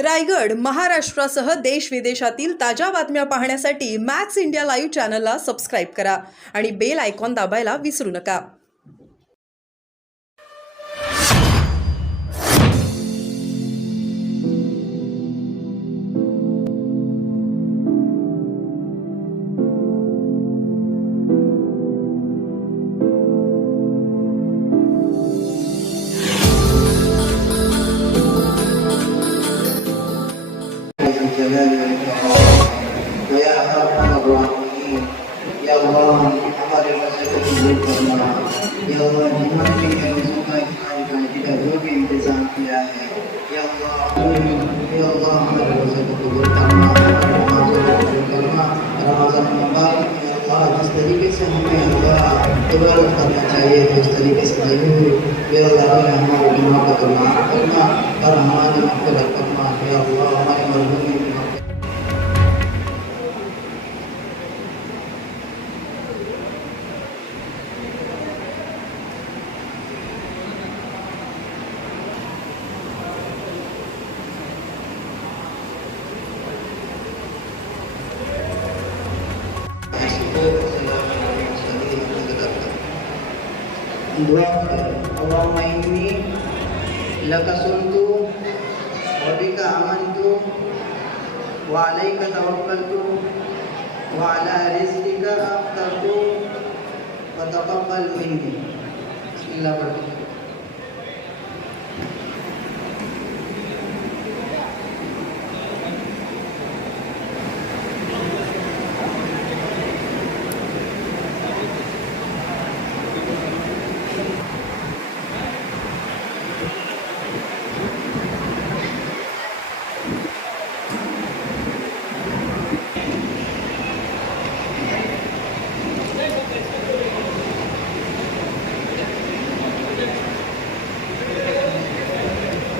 रायगड, महाराष्ट्रासह देश विदेशातील ताज्या बातम्या पाहण्यासाठी मॅक्स इंडिया लाईव्ह चॅनलला सबस्क्राईब करा आणि बेल आयकॉन दाबायला विसरू नका. الجلال والإكرام ويا أرحم الراحمين يا الله हमारे मसले को दूर करना या अल्लाह जिन्होंने भी रिज़्क़ का इतना जो भी इंतज़ाम किया है या अल्लाह हमारे मसले को दूर करना रमज़ान मुबारक में अल्लाह जिस तरीके से हमें अल्लाह इबादत करना चाहिए उस तरीके से नहीं हुई या अल्लाह हमारे गुनाह को माफ़ करना और हमारी मग़फ़िरत करना या अल्लाह हमारे मज़लूमों की اللهم إني لك صمت وبك آمنت وعليك توكلت وعلى رزقك أفطرت وتقبل مني. بسم الله الرحمن الرحيم.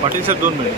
पाटील साहेब 2 मिनिट.